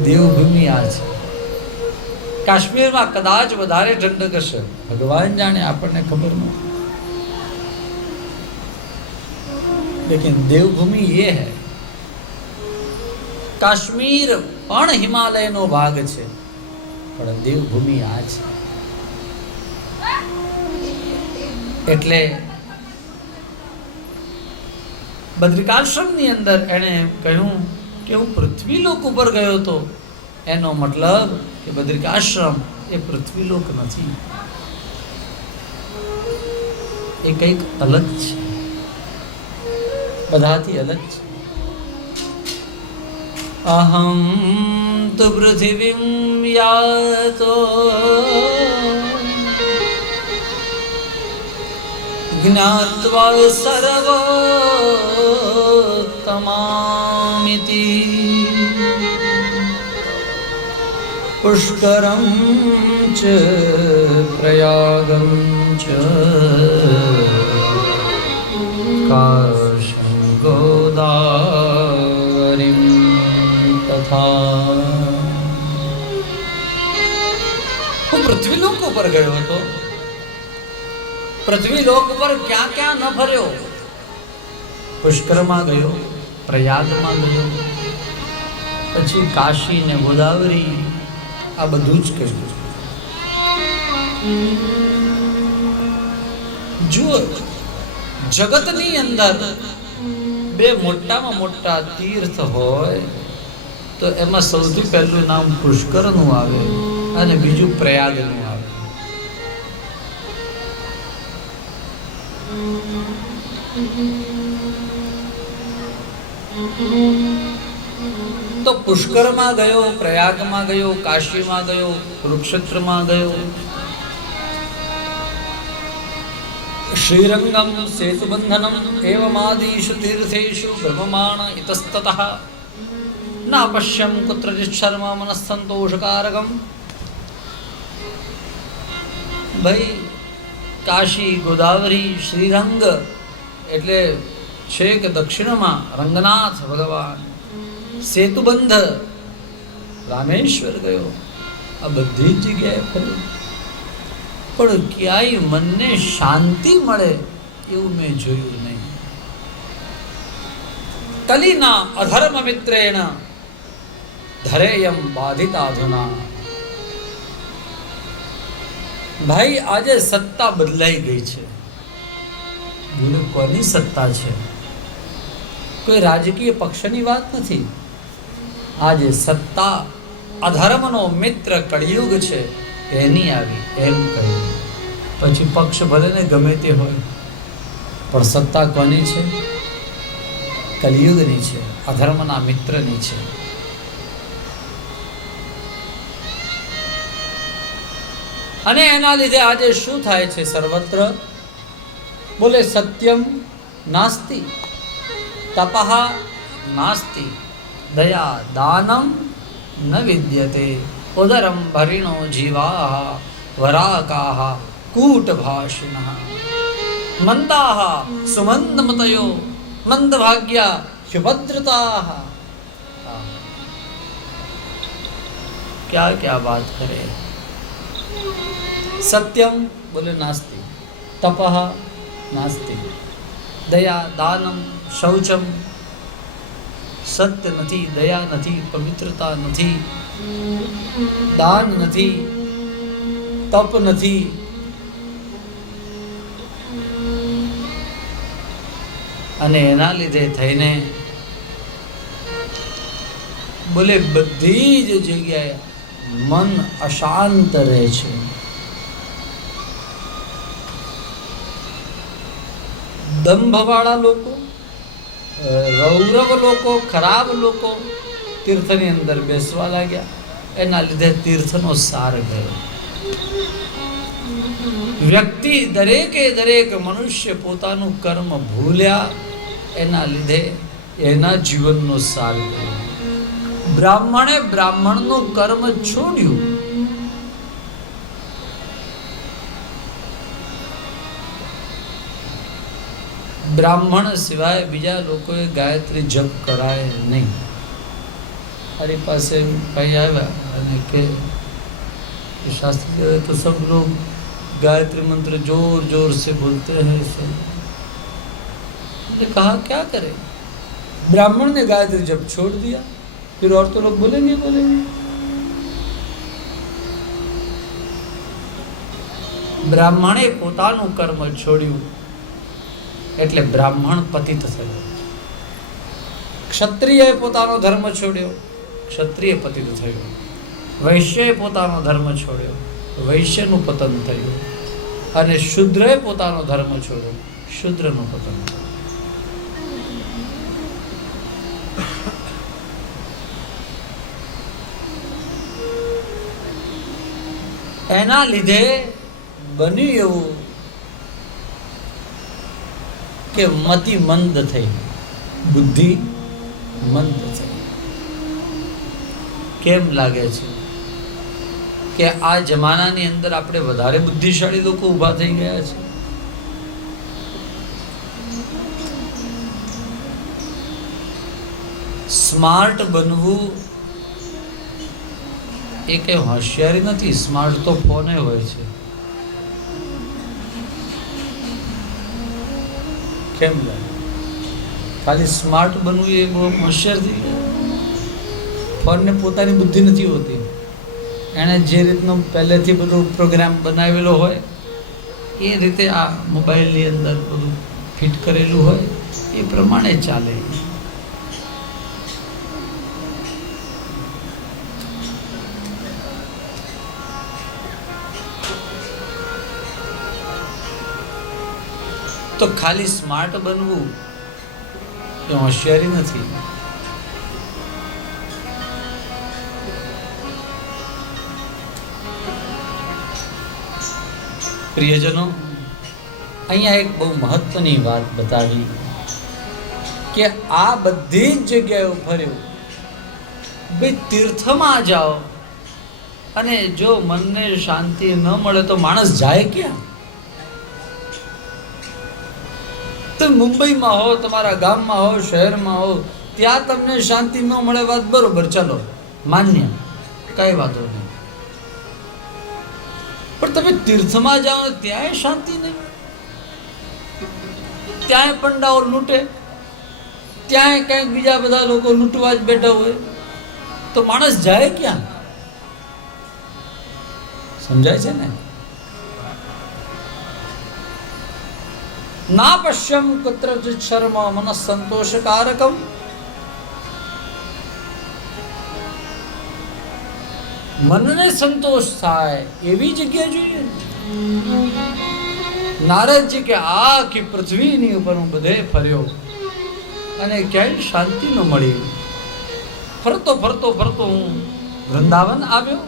દેવભૂમિ આ છે. કાશ્મીરમાં કદાચ વધારે ઠંડક હશે, ભગવાન જાણે, આપણને ખબર નથી. लेकिन देवभूमि ये है. काश्मीर पण हिमालयનો ભાગ છે, પણ દેવભૂમિ આ છે. એટલે બદ્રિકાશ્રમની અંદર એણે કહ્યું કે હું પૃથ્વીલોક ઉપર ગયો હતો. એનો મતલબ કે બદ્રિકાશ્રમ એ પૃથ્વીલોક નથી, એ કંઈક અલગ છે, બધાથી અલગ છે. અહમ તો પૃથ્વીમ યાતો જ્ઞાત્વા સર્વોત્તમામિતિ પુષ્કરમ ચ પ્રયાગમ ચ કાશી ગોદાવરીમ તથા. હું પૃથ્વીલોક ઉપર ગયો હતો. પૃથ્વીલોક ઉપર ક્યાં ક્યાં ન ફર્યો? પુષ્કરમાં ગયો, પ્રયાગમાં ગયો, પછી કાશી ને ગોદાવરી, આ બધું જ કર્યું. જુઓ, જગતની અંદર બે મોટામાં મોટા તીર્થ હોય તો એમાં સૌથી પહેલું નામ પુષ્કરનું આવે અને બીજું પ્રયાગનું આવે. તો પુષ્કરમાં ગયો, પ્રયાગમાં ગયો, કાશીમાં ગયો, કુરુક્ષેત્રમાં ગયો, શ્રીરંગમ સેતુબંધનમ એવમાદિષુ તીર્થેષુ બ્રહ્મમાણ ઇતસ્તતઃ ના પશ્યમ કુત્રચિત શર્મ મનસ્સંતોષકારકમ. ભાઈ, કાશી, ગોદાવરી, શ્રીરંગ એટલે છેક દક્ષિણમાં રંગનાથ ભગવાન, સેતુબંધ રામેશ્વર ગયો, આ બધી જ જગ્યાએ ફર્યો, પણ ક્યાંય મનને શાંતિ મળે એવું મેં જોયું નહીં. કલિના અધર્મ મિત્રેણ ધરેયમ બાધિતાધુના. ભાઈ, આજે સત્તા બદલાઈ ગઈ છે. બોલો, કોની સત્તા છે? કોઈ રાજકીય પક્ષની વાત નથી. આજે સત્તા અધર્મનો મિત્ર કળિયુગ છે, એની આવી એમ કહ્યું. પછી પક્ષ ભલે ને ગમે તે હોય, પણ સત્તા કોની છે? કલિયુગની છે, અધર્મના મિત્રની છે. અને એના લીધે આજે શું થાય છે? સર્વત્ર બોલે સત્યમ નાસ્તિ, તપઃ નાસ્તિ, દયા દાનમ ન વિદ્યતે, ઉદરમ ભરિણો જીવાઃ વરાકાઃ કૂટભાષિણઃ મંદાઃ સુમંદમતયો મંદભાગ્યા સુભદ્રતાઃ. क्या क्या बात करे. सत्यम बोले नास्ति, तपः नास्ति, दया दानम शौचम, सत्य નથી, દયા નથી, પવિત્રતા નથી, દાન નથી, તપ નથી. અને એના લીધે થઈને બોલે બધી જ જગ્યાએ મન અશાંત રહે છે. દંભવાળા લોકો, રૌરવ લોકો, ખરાબ લોકો તીર્થની અંદર બેસવા લાગ્યા. એના લીધે તીર્થનો સાર ગયો. વ્યક્તિ દરેક મનુષ્ય પોતાનું કર્મ ભૂલ્યા, એના લીધે એના જીવનનો સાર ગયો. બ્રાહ્મણે બ્રાહ્મણનું કર્મ છોડ્યું. બ્રાહ્મણ સિવાય બીજા લોકોએ ગાયત્રી જપ કરાય નહીં. મારી પાસે ભાઈ આવ્યા અને કે शास्त्री तो सब लोग गायत्री मंत्र जोर जोर से बोलते हैं सब। मैंने कहा क्या करें, ब्राह्मण ने गायत्री जब छोड़ दिया फिर और तो लोग बोलेंगे बोलेंगे। બ્રાહ્મણે પોતાનું કર્મ છોડ્યું એટલે બ્રાહ્મણ પતિત થયો. ક્ષત્રિયએ પોતાનો ધર્મ છોડ્યો, ક્ષત્રિય પતિત થયો. વૈશ્યએ પોતાનો ધર્મ છોડ્યો, વૈશ્યનું પતન થયું. અને શૂદ્રએ પોતાનો ધર્મ છોડ્યો, શૂદ્રનું પતન થયું. એના લીધે બન્યું એવું કે મતિ મંદ થઈ, બુદ્ધિ મંદ થઈ. કેમ લાગે છે કે આ જમાનાની અંદર આપણે વધારે બુદ્ધિશાળી લોકો ઊભા થઈ ગયા છે? સ્માર્ટ બનવું એ કઈ હોશિયારી નથી. સ્માર્ટ તો ફોને હોય છે. કેમ લાગે? ખાલી સ્માર્ટ બનવું એ બહુ હોશિયાર થઈ ગયા. ફોનને પોતાની બુદ્ધિ નથી હોતી. એણે જે રીતનો પહેલેથી બધો પ્રોગ્રામ બનાવેલો હોય એ રીતે આ મોબાઈલની અંદર બધું ફિટ કરેલું હોય એ પ્રમાણે ચાલે. તો ખાલી સ્માર્ટ બનવું એ હોશિયારી નથી. પ્રિયજનો, અહીંયા એક બહુ મહત્વની વાત બતાવી કે આ બધી જ જગ્યાએ ફર્યો. ભાઈ તીર્થમાં જાઓ અને જો મનને શાંતિ ન મળે તો માણસ જાય ક્યાં? તો મુંબઈમાં હો, તમારા ગામમાં હો, શહેરમાં હો, ત્યાં તમને શાંતિ ન મળે, વાત બરોબર, ચલો માન્ય, કઈ વાંધો નહીં. પણ તમે તીર્થમાં જાઓ ત્યાંય શાંતિ નહીં, ત્યાંય પંડાઓ લૂંટે, ત્યાંય કંઈક બીજા બધા લોકો લૂંટવા જ બેઠા હોય, તો માણસ જાય ક્યાં? સમજાય છે ને? ના પશ્યમ કુત્રચિત શર્મ મન સંતોષકારકમ. મનને સંતોષ થાય એવી જગ્યા જોઈએ. નારદજી કે આખી પૃથ્વીની ઉપર હું બધે ફર્યો અને ક્યાંય શાંતિ ન મળી. ફરતો ફરતો ફરતો હું વૃંદાવન આવ્યો.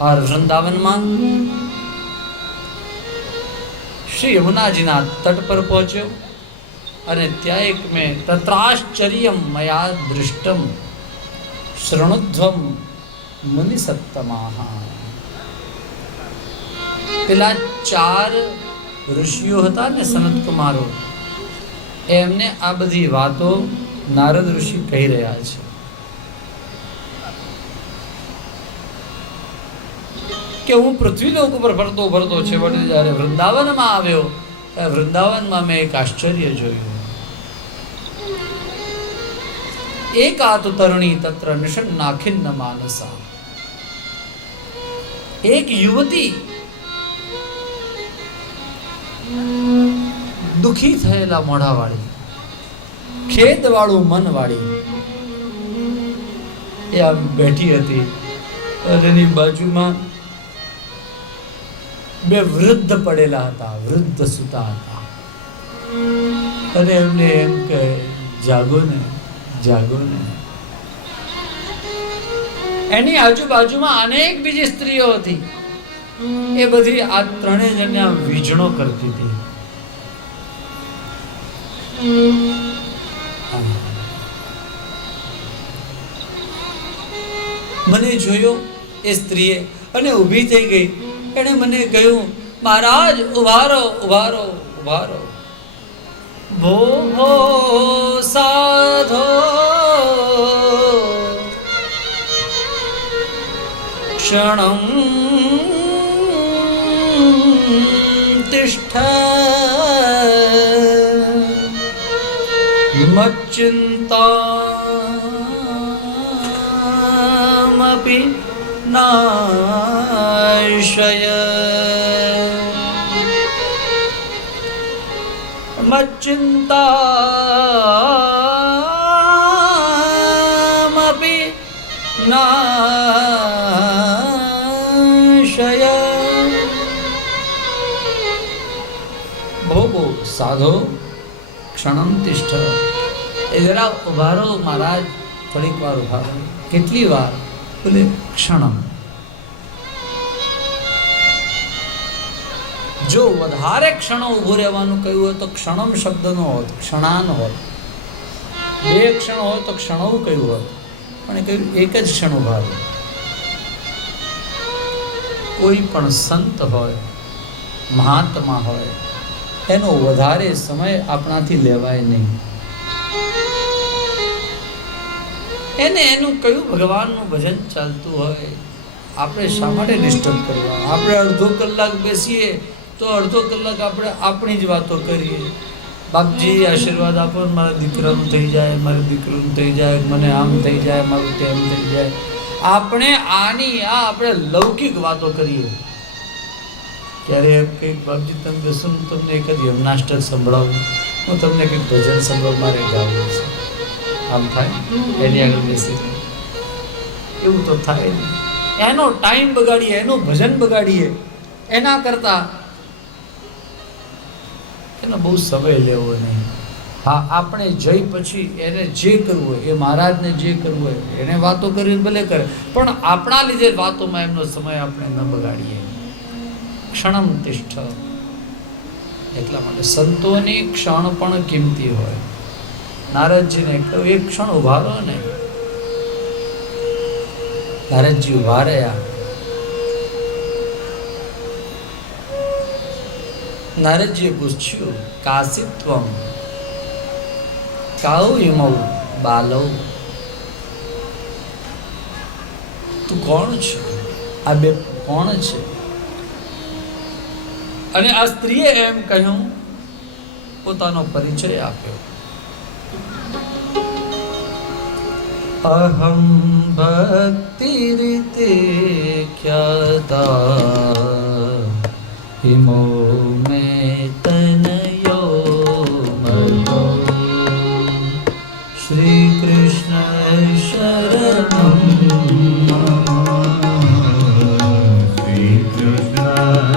और વૃંદાવનમાં શ્રી યમુનાજીના તટ પર પહોંચ્યો અને ત્યાં એક મેં તત્રાશ્ચર્યમ મયા દૃષ્ટમ શૃણુધ્વમ મુનિ સત્તમાહ. પેલા 4 ઋષિઓ હતા ને, સનત કુમારો, એમને આ બધી વાતો નારદ ઋષિ કહી રહ્યા છે કે હું પૃથ્વીલોક ઉપર ફરતો ફરતો છેવટે જ્યારે વૃંદાવનમાં આવ્યો, વૃંદાવનમાં મેં એક આશ્ચર્ય જોયું. એકાત તરુણી તત્ર નિષન્નાખિન્ન માનસા. એક યુવતી દુખી થયેલા મોઢાવાળી, ખેદવાળું મનવાળી એ આમ બેઠી હતી. અને એની બાજુમાં 2 વૃદ્ધ પડેલા હતા, વૃદ્ધ સૂતા હતા. અને એમને એમ કહે, જાગો ને, જાગો ને. એની આજુબાજુમાં અનેક બીજી સ્ત્રીઓ હતી. એ બધી આ 3 જણને વીજણો કરતી હતી. મને જોયો એ સ્ત્રીએ અને ઊભી થઈ ગઈ. એણે મને કહ્યું, મહારાજ ઉભારો, ઉભારો, ઉભારો. ભો ભો સાધો क्षणं तिष्ठ मच्चिन्तामपि नाशय मच्चिन्तामपि नाशय भोगो साधो क्षणं तिष्ठ એ જરા ઉભા રહો મહારાજ, થોડીક વાર ઉભા રહો. કેટલી વાર? બોલે ક્ષણમ. જો વધારે ક્ષણો ઊભું રહેવાનું કહ્યું હોય તો ક્ષણમ શબ્દનો હોત, ક્ષણાન હોત. બે ક્ષણ હોય તો ક્ષણો કહ્યું હોત, પણ એ કહ્યું એક જ ક્ષણ ઉભા રહો. કોઈ પણ સંત હોય, મહાત્મા હોય, એનો વધારે સમય આપણાથી લેવાય નહીં. એને એનું કયું ભગવાનનું ભજન ચાલતું હોય, આપણે શા માટે ડિસ્ટર્બ કરવા? આપણે અડધો કલાક બેસીએ તો અડધો કલાક આપણે આપણી જ વાતો કરીએ. બાપજી આશીર્વાદ આપો, મારા દીકરાનું થઈ જાય, મારી દીકરીનું થઈ જાય, મને આમ થઈ જાય, મારું તેમ થઈ જાય. આપણે આપણે લૌકિક વાતો કરીએ. ક્યારે એમ કંઈક બાપજી તમે બેસો, તમને એક જ યમનાષ્ટક સંભળાવું, હું તમને કંઈક ભજન સંભળાવું, મારે ગાવું છે. આમ થાય એની આગળ બેસી? એવું તો થાય નહીં. એનો ટાઈમ બગાડીએ, એનું ભજન બગાડીએ, એના કરતા એનો બહુ સમય લેવો નહીં. હા, આપણે જઈ પછી એને જે કરવું હોય, એ મહારાજને જે કરવું હોય એને વાતો કરી ભલે કરે, પણ આપણા લીધે વાતોમાં એમનો સમય આપણે ન બગાડીએ. ક્ષણમ તિષ્ઠ. એટલા માટે સંતોની ક્ષણ પણ કિંમતી હોય. નારદજીને કહ્યું એક ક્ષણ ઉભા રહો ને. નારદજી ઉભા રહ્યા. નારદજીએ પૂછ્યું, કાશિત્વમ કાઉ ઇમૌ બાલૌ. તું કોણ છે? આ બે કોણ છે? અને આ સ્ત્રીએ એમ કહ્યું, પોતાનો પરિચય આપ્યો. અહમ ભક્તિ રીતે ખ્યાતા હિમો મે તનયો મતો શ્રી કૃષ્ણ શરણમ શ્રી કૃષ્ણ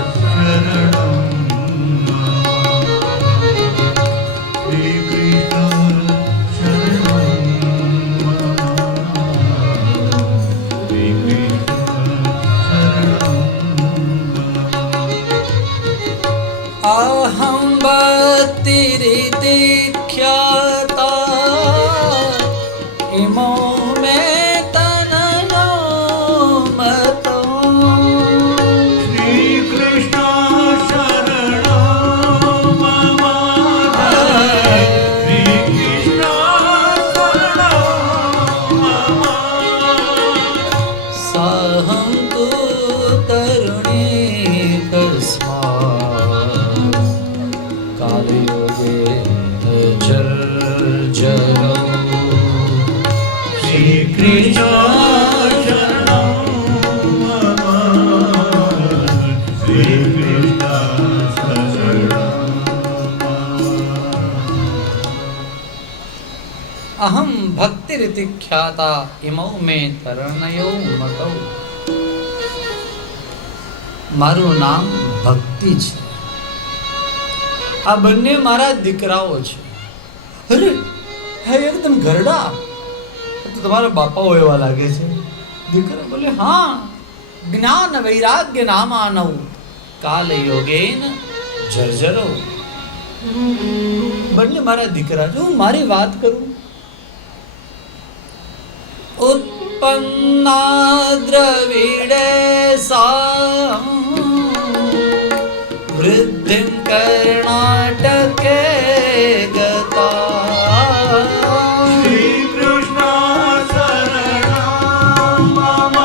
અહમ ભક્તિ રીતે ખ્યાતા ઇમૌ મે તરણયો મતૌ. મારું નામ ભક્તિ છે. આ બંને મારા દીકરાઓ છે. અરે હે, એકદમ ઘરડા. તો તમારા બાપાઓ એવા લાગે છે. દીકરા બોલે, હા, જ્ઞાન વૈરાગ્ય નામાનૌ કાલ યોગેન જર્જરો. બંને મારા દીકરા. જો હું મારી વાત કરું, ઉત્પન્ના દ્રવિડે સા વૃદ્ધિમ કર્ણાટકે ગતા શ્રી કૃષ્ણ શરણમ મમ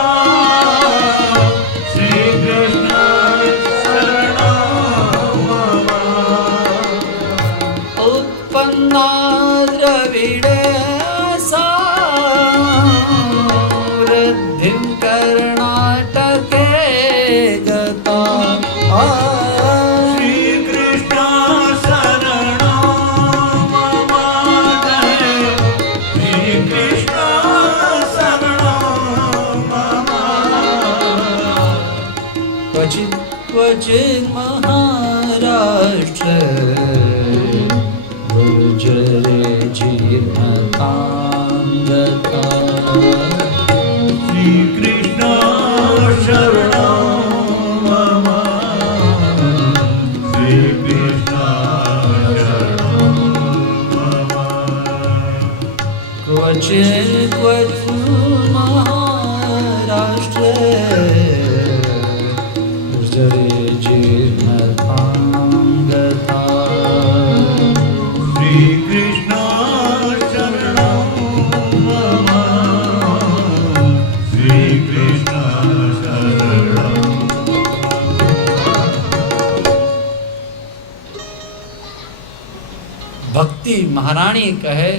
ભક્તિ મહારાણી કહે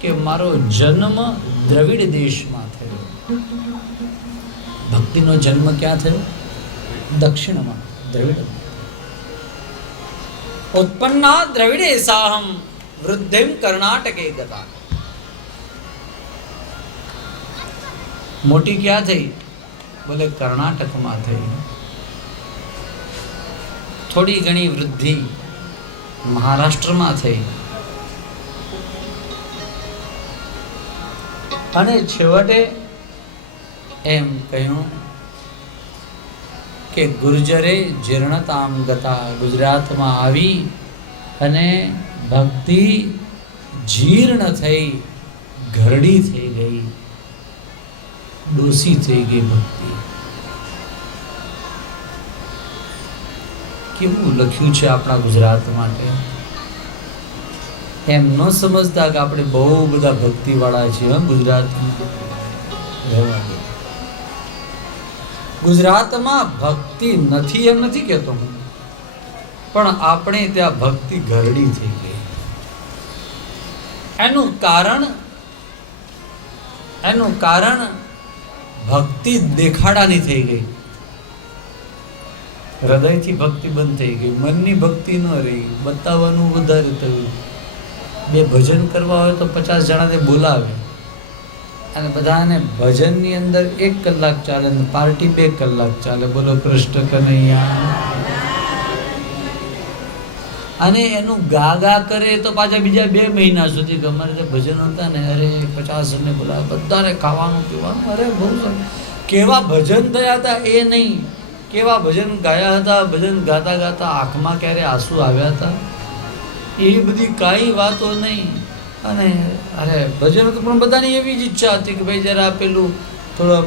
કે મારો જન્મ દ્રવિડ દેશમાં થયો. ભક્તિનો જન્મ ક્યાં થયો? દક્ષિણમાં, દ્રવિડમાં. ઉત્પન્ના દ્રવિડે સાહમ વૃદ્ધિમ કર્ણાટકે ગતા. મોટી ક્યાં થઈ? બોલે કર્ણાટકમાં થઈ. થોડી ઘણી વૃદ્ધિ મહારાષ્ટ્રમાં થઈ અને છેવટે એમ કહ્યું કે ગુર્જરે જીર્ણતામ ગતા, ગુજરાતમાં આવી અને ભક્તિ જીર્ણ થઈ, ઘરડી થઈ ગઈ, ડોસી થઈ ગઈ ભક્તિ. કેવું લખ્યું છે આપણા ગુજરાત માટે. એમ ન સમજતા કે આપણે બહુ બધા ભક્તિ વાળા છીએ ગુજરાતમાં. ગુજરાતમાં ભક્તિ નથી એમ નથી કહેતો હું, પણ આપણે ત્યાં ભક્તિ ઘરડી થઈ ગઈ. એનું કારણ ભક્તિ દેખાડાની થઈ ગઈ. હૃદયથી ભક્તિ બંધ થઈ ગઈ, મનની ભક્તિ ન રહી, બતાવવાનું વધારે થયું. બે ભજન કરવા હોય તો 50 જણાને બોલાવે અને બધાને ભજનની અંદર 1 કલાક ચાલે ને પાર્ટી 2 કલાક ચાલે. બોલો કૃષ્ણ કનૈયા. અને એનું ગા કરે તો પાછા બીજા 2 મહિના સુધી કે અમારે જે ભજન હતા ને, અરે 50 જણને બોલાવે, બધાને ખાવાનું પીવાનું. અરે બહુ કેવા ભજન થયા હતા એ નહીં, કેવા ભજન ગાયા હતા. ભજન ગાતા ગાતા આંખમાં ક્યારે આંસુ આવ્યા હતા એ બધી કાંઈ વાતો નહીં. અને અરે ભજન તો પણ બધાની એવી જ ઈચ્છા હતી કે ભાઈ જરા પેલું થોડું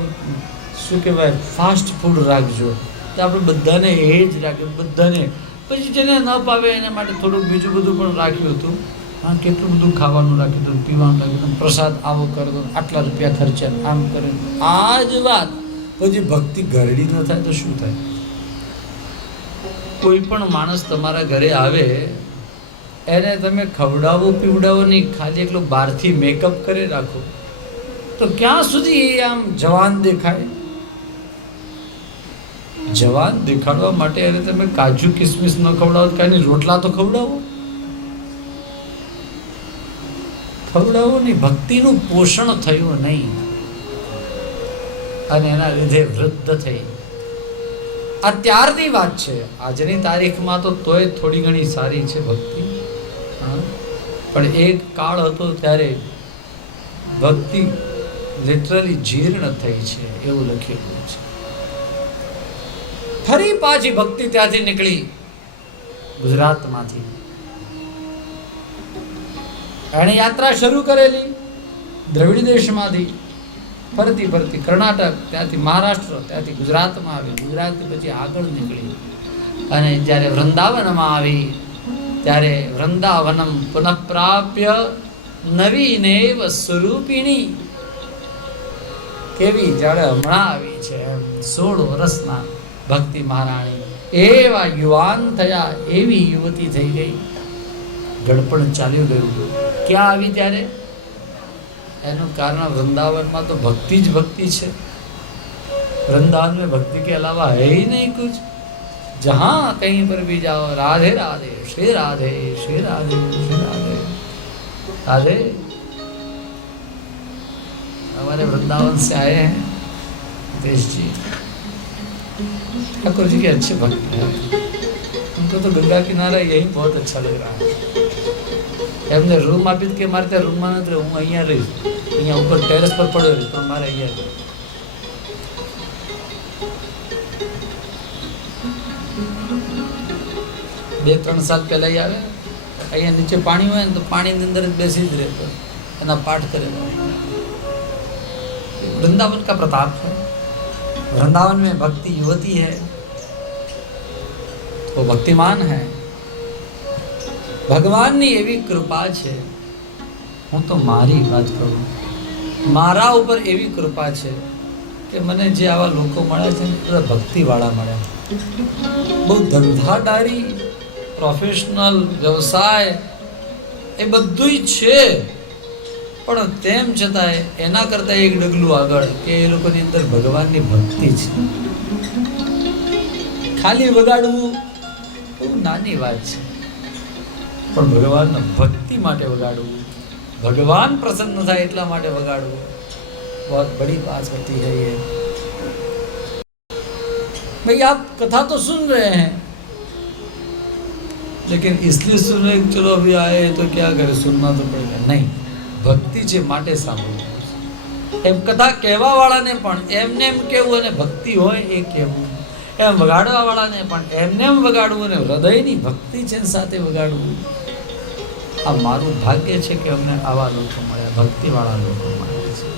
શું કહેવાય ફાસ્ટ ફૂડ રાખજો, તો આપણે બધાને એ જ રાખ્યું બધાને. પછી જેને ન પાવે એના માટે થોડુંક બીજું બધું પણ રાખ્યું હતું. હા, કેટલું બધું ખાવાનું રાખ્યું હતું, પીવાનું રાખ્યું હતું, પ્રસાદ આવો કરો, આટલા રૂપિયા ખર્ચ્યા, આમ કરે. આ જ વાત પછી ભક્તિ ઘરડી ન થાય તો શું થાય? કોઈ પણ માણસ તમારા ઘરે આવે એને તમે ખવડાવો પીવડાવો નહીં, ખાલી એકલું બહારથી મેકઅપ કરી રાખો તો ક્યાં સુધી એ આમ જવાન દેખાય? જવાન દેખાડવા માટે એને તમે કાજુ કિસમિસ ન ખવડાવો, કાંઈ રોટલા તો ખવડાવો નહીં. ભક્તિનું પોષણ થયું નહીં અને એના લીધે વૃદ્ધ થઈ. અત્યારની વાત છે, આજની તારીખમાં તો તોય થોડી ઘણી સારી છે ભક્તિ. પણ એક કાળ હતો ત્યારે ભક્તિ લિટરલી જીર્ણ થઈ છે એવું લખેલું છે. ફરી પાછી ભક્તિ ત્યાંથી નીકળી ગુજરાતમાંથી. એણે યાત્રા શરૂ કરેલી દ્રવિડ દેશમાંથી, ફરતી ફરતી કર્ણાટક, ત્યાંથી મહારાષ્ટ્ર, ત્યાંથી ગુજરાતમાં આવી, ગુજરાતથી પછી આગળ નીકળી અને જ્યારે વૃંદાવનમાં આવી ત્યારે વૃંદાવનમ પુનઃ પ્રાપ્ય નવીનેવ સ્વરૂપિણી. કેવી જાણે હમણાં આવી છે 16 વર્ષના ભક્તિ મહારાણી. એવા યુવાન થયા, એવી યુવતી થઈ ગઈ. ગડપણ ચાલ્યું ગયું. ક્યાં આવી ત્યારે? એનું કારણ વૃંદાવનમાં તો ભક્તિ જ ભક્તિ છે. वृंदावन में भक्ति के अलावा है ही नहीं कुछ. जहाँ कहीं पर भी जाओ राधे राधे श्री राधे श्री राधे श्री राधे राधे. हमारे वृंदावन से आए हैं देश जी, ठाकुर जी के अच्छे भक्त हैं. उनको तो गंगा किनारा यही बहुत अच्छा लग रहा है. એમને રૂમ આપી કે મારે ત્યાં રૂમમાં નથી રહું, હું અહીંયા રહીશ, અહીંયા ઉપર ટેરેસ પર પડ્યો રહીશ, પણ મારે અહીંયા 2-3 साल पहला ही आवे. અહીંયા નીચે પાણી હોય ને તો પાણીની અંદર જ બેસી જ રહેતો, એના પાઠ કરે. वृंदावन का प्रताप है. वृंदावन में भक्ति युवती है, वो भक्तिमान है. ભગવાનની એવી કૃપા છે. હું તો મારી વાત કરું, મારા ઉપર એવી કૃપા છે કે મને જે આવા લોકો મળ્યા છે ને બધા ભક્તિવાળા મળ્યા. બહુ ધંધાદારી પ્રોફેશનલ વ્યવસાય એ બધુંય છે, પણ તેમ છતાંય એના કરતાં એક ડગલું આગળ કે એ લોકોની અંદર ભગવાનની ભક્તિ છે. ખાલી વગાડવું બહુ નાની વાત છે, પણ ભગવાનના ભક્તિ માટે વગાડવું, भगवान प्रसन्न था એટલા માટે વગાડવું, बहुत बड़ी बात होती है ये. भाई आप कथा तो सुन रहे हैं, लेकिन इसलिए सुन रहे चलो अभी आए तो क्या करे, सुनना तो पड़ेगा. नहीं, ભક્તિ છે માટે સાંભળવું. એમ કથા કહેવા વાળાને પણ એમને એમ કહેવું અને ભક્તિ હોય એ કહેવું, એમ વગાડવા વાળાને પણ એમને એમ વગાડવું અને હૃદયની ભક્તિ છે સાથે વગાડવું. આ મારું ભાગ્ય છે કે અમને આવા લોકો મળ્યા, ભક્તિ वाला લોકો મળ્યા છે.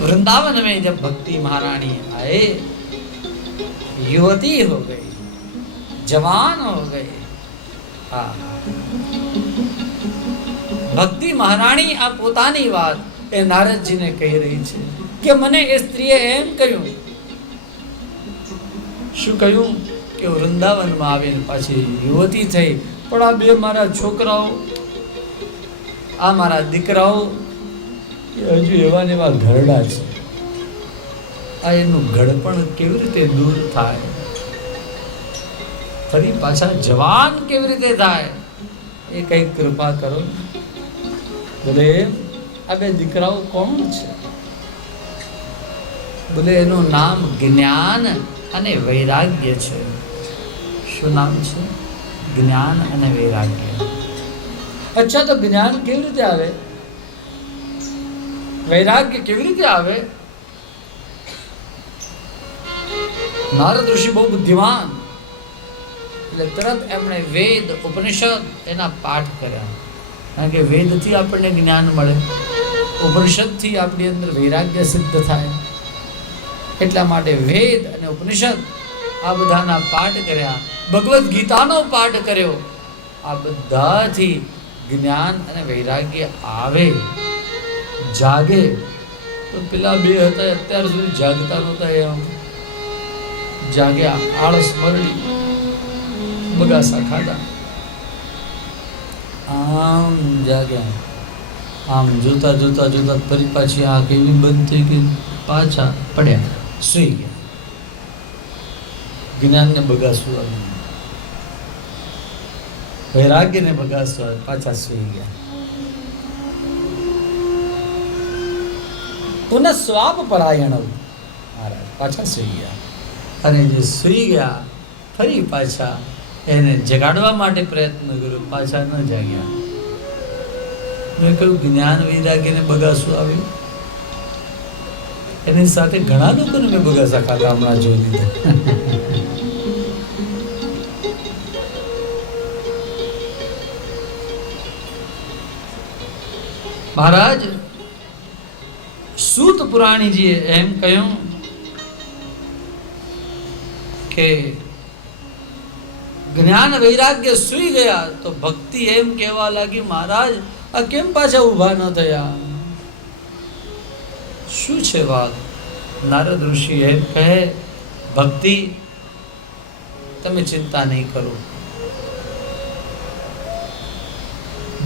वृंदावन में जब भक्ति महारानी आए, युवती हो गई, जवान हो गई. हाँ, भक्ति महारानी आ પોતાની વાત એ નારદજીને કહી રહી છે કે મને એ સ્ત્રીએ એમ કહ્યું. શું કહ્યું? કે વૃંદાવનમાં આવીને પાછી યુવતી થઈ, પણ આ બે મારા છોકરાઓ, આ મારા દીકરાઓ એ હજુ એવા ને એવા ઘરડા છે. આ એનું ઘડપણ કેવી રીતે દૂર થાય, ફરી પાછા જવાન કેવી રીતે થાય, એ કંઈક કૃપા કરો. બોલે આ બે દીકરાઓ કોણ છે? બોલે એનું નામ જ્ઞાન અને વૈરાગ્ય છે. શું નામ છે? જ્ઞાન અને વૈરાગ્ય. અચ્છા, તો જ્ઞાન કેવી રીતે આવે, વૈરાગ્ય કેવી રીતે આવે? નારદ ઋષિ બહુ બુદ્ધિમાન, એટલે તરત એમણે વેદ ઉપનિષદ એના પાઠ કર્યા. કારણ કે વેદથી આપણને જ્ઞાન મળે, ઉપનિષદથી આપણી અંદર વૈરાગ્ય સિદ્ધ થાય. એટલા માટે વેદ અને ઉપનિષદ આ બધાના પાઠ કર્યા, ભગવદ્ ગીતાનો પાઠ કર્યો. આ બધાથી જ્ઞાન અને વૈરાગ્ય આવે, જાગે. તો પેલા બે હતા અત્યાર સુધી જાગતા નહોતા, એમ જાગ્યા, આળસ મરડી, બગાસા ખાધા, આમ જાગ્યા. આમ જોતા જોતા જોતા ફરી પાછી આંખ એવી બંધ થઈ ગઈ, પાછા પડ્યા, સૂઈ ગયા. જ્ઞાનને બગાસું આવ્યું, વૈરાગ્યને બગાસું આવ્યું, પાછા સૂઈ ગયા. પુનઃ સ્વાપ પરાયણ, મહારાજ પાછા સૂઈ ગયા. અને જે સૂઈ ગયા ફરી પાછા એને જગાડવા માટે પ્રયત્ન કર્યો, પાછા ન જાગ્યા. મેં કહ્યું જ્ઞાન વૈરાગ્યને બગાસું આવ્યું. એની સાથે ઘણા લોકોને મેં બગાસા ખાધા હમણાં જોઈ લીધા. મહારાજ સૂત પુરાણીજીએ એમ કહ્યું કે જ્ઞાન વૈરાગ્ય સૂઈ ગયા તો ભક્તિ એમ કહેવા લાગી, મહારાજ આ કેમ પાછા ઊભા ન થયા? શું છે વાત? નારદ ઋષિ એમ કહે, ભક્તિ તમે ચિંતા નહીં કરો.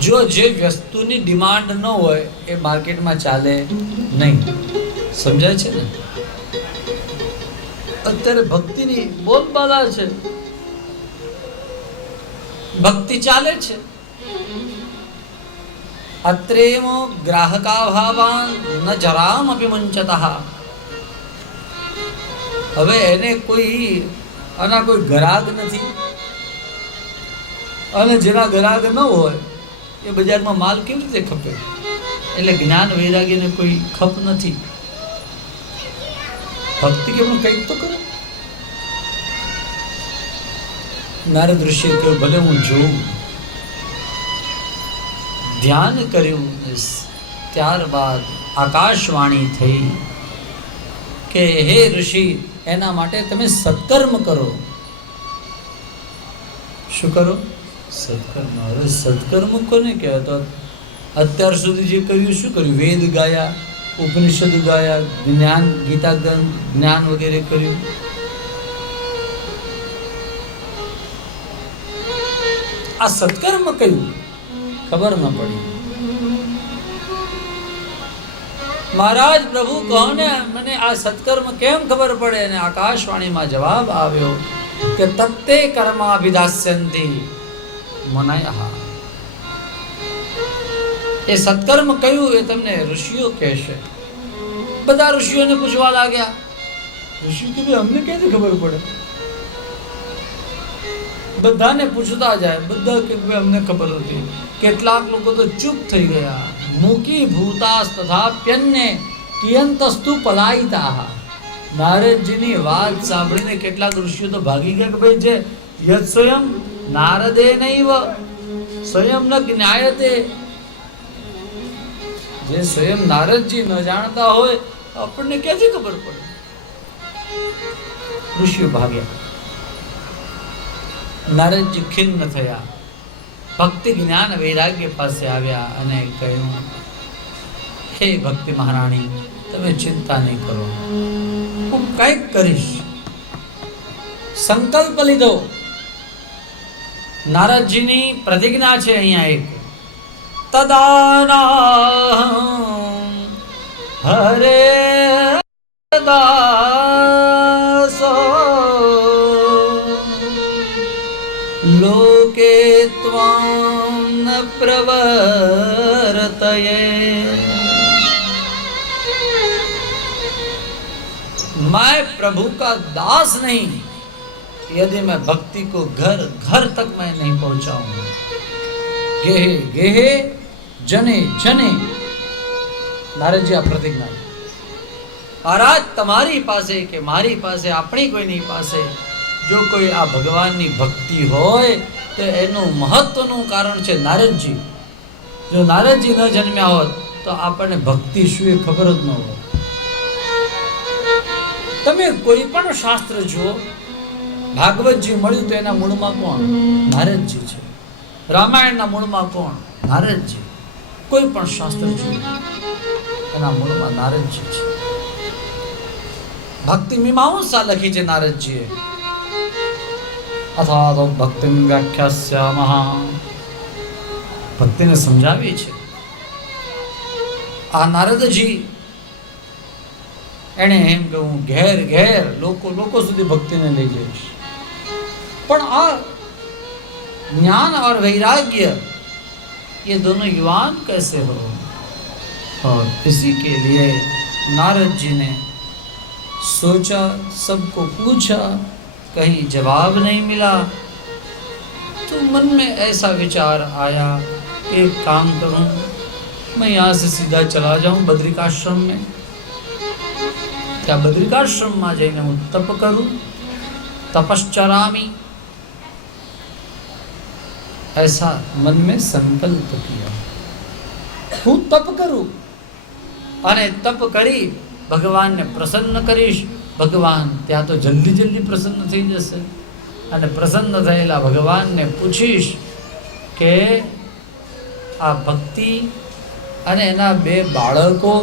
જો જે વસ્તુની ડિમાન્ડ ન હોય એ માર્કેટમાં ચાલે નહીં. સમજાય છે ને? અત્યારે ભક્તિની બોલબાલા છે, ભક્તિ ચાલે છે. અત્રેમો ગ્રાહકાભાવાન ન જરામ અપી મંચતઃ. હવે એને કોઈ આના કોઈ ગ્રાહક નથી, અને જેના ગ્રાહક ન હોય એ બજારમાં માલ કેવી રીતે ખપે? એટલે જ્ઞાન વૈરાગ્યને કોઈ ખપ નથી. ભક્તિ કેમ કંઈક તો કરે. નારદ ઋષિએ કહ્યું ભલે હું જોઉં. ધ્યાન કર્યું, ત્યારબાદ આકાશવાણી થઈ કે હે ઋષિ, એના માટે તમે સત્કર્મ કરો. શું કરો? સત્કર્મ. હવે સત્કર્મ કોને કહેવાય? તો અત્યાર સુધી જે કર્યું, શું કર્યું? વેદ ગાયા, ઉપનિષદ ગાયા, જ્ઞાન ગીતા જ્ઞાન વગેરે કર્યું. આ સત્કર્મ કયું ખબર ન પડી. મહારાજ પ્રભુ કહો ને મને આ સત્કર્મ કેમ ખબર પડે? ને આકાશવાણીમાં જવાબ આવ્યો કે તત્તે કર્માભિદાસ્યંતિ મુનયઃ. એ સત્કર્મ કયું એ તમને ઋષિઓ કહેશે. બધા ઋષિઓને પૂછવા લાગ્યા. ઋષિ કે ભાઈ અમને ક્યાંથી ખબર પડે? બધાને પૂછતા જાય, બધા કે ભાઈ અમને ખબર નથી. કેટલાક લોકો તો ચૂપ થઈ ગયા. મૂકી ભૂતાસ તથાપ્યન્ને કિયંતસ્તુ પલાયિતાઃ. નારદજીની વાત સાંભળીને કેટલાક ઋષિઓ તો ભાગી ગયા કે ભાઈ જે યત સ્વયં નારદે નૈવ સ્વયં ન જ્ઞાયતે. જે સ્વયં નારદજી ન જાણતા હોય આપણને ક્યાંથી ખબર પડે? ઋષિઓ ભાગ્યા. નારદજી ખિન્ન થયા, ભક્તિ જ્ઞાન વૈરાગ્ય પાસે આવ્યા અને કહ્યું, હે ભક્તિ મહારાણી, તમે ચિંતા નહીં કરો, હું કંઈક કરીશ. સંકલ્પ લીધો. નારદજીની પ્રતિજ્ઞા છે અહીંયા એક, તદાના હરે દાસો લોકે ત્વાં ન પ્રવર્તયે. मैं प्रभु का दास नहीं यदि मैं भक्ति को घर घर तक मैं नहीं पहुंचाऊंगा. गेहे गेहे जने जने. નારદજી આ પ્રતિજ્ઞા. મહારાજ તમારી પાસે કે મારી પાસે, આપણી કોઈની પાસે જો કોઈ આ ભગવાનની ભક્તિ હોય તો એનું મહત્વનું કારણ છે નારદજી. જો નારદજી ન જન્મ્યા હોત તો આપણને ભક્તિ શું એ ખબર જ ન હોત. તમે કોઈ પણ શાસ્ત્ર જુઓ, ભાગવતજી મળ્યું તો એના મૂળમાં કોણ? નારદજી છે. રામાયણના મૂળમાં કોણ? નારદજી. કોઈ પણ શાસ્ત્ર જુઓ એના મૂળમાં નારદજી છે. ભક્તિ મીમાંસા લખી છે નારદજીએ. અથવા તો ભક્તિમ વ્યાખ્યાસ્યામઃ, ભક્તિને સમજાવી છે. આ નારદજી એણે એમ કહ્યું, ઘેર ઘેર લોકો સુધી ભક્તિને લઈ જઈશ. પણ આ ज्ञान और वैराग्य ये दोनों युवान कैसे हो? और इसी के लिए नारद जी ने सोचा, सबको पूछा, कहीं जवाब नहीं मिला तो मन में ऐसा विचार आया, एक काम करूं, मैं यहाँ से सीधा चला जाऊं बद्रिकाश्रम में. क्या बद्रिकाश्रम में जाइने हूँ तप करूं, तपश्चरामी. ऐसा मन में संकल्प किया. હું તપ કરું અને તપ કરી ભગવાનને પ્રસન્ન કરીશ. ભગવાન ત્યાં તો જલ્દી પ્રસન્ન થઈ જશે. અને પ્રસન્ન થયેલા ભગવાનને પૂછીશ કે આ ભક્તિ અને એના બે બાળકો